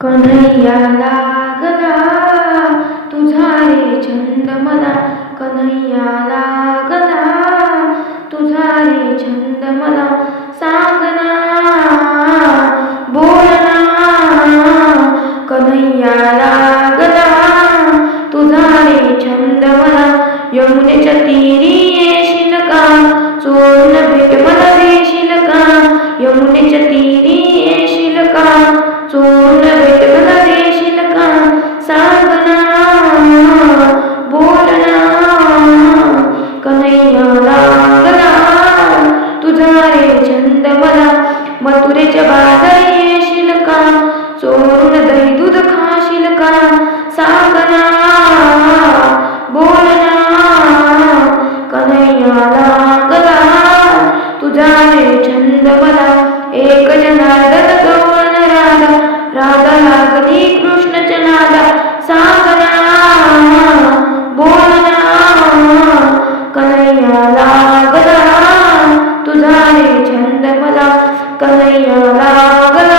कन्हैया लागला तुझा रे छंद मला, कन्हैया लागला तुझा रे छंद मला, सांगना बोलना कन्हैया लागला तुझा रे छंद मला, यमुनेच्या तीरी येशील का, चोरून भेट मला देशील का, यमुनेच्या तीरी येशील का, चोरून भेट मला देशील का, सांगना बोलना कन्हैया लागला तुझा रे छंद मला, मथुरेच्या बाजारी येशील का, चोरून दही दूध खाशील का, सांगना बोलना कन्हैया लागला तुझा रे छंद मला, एक जनार्दन गवळण राधा, राधा लागली कृष्णच्या नादा, सांगना बोलना कन्हैया लागला तुझा रे छंद मला, कन्हैया लागला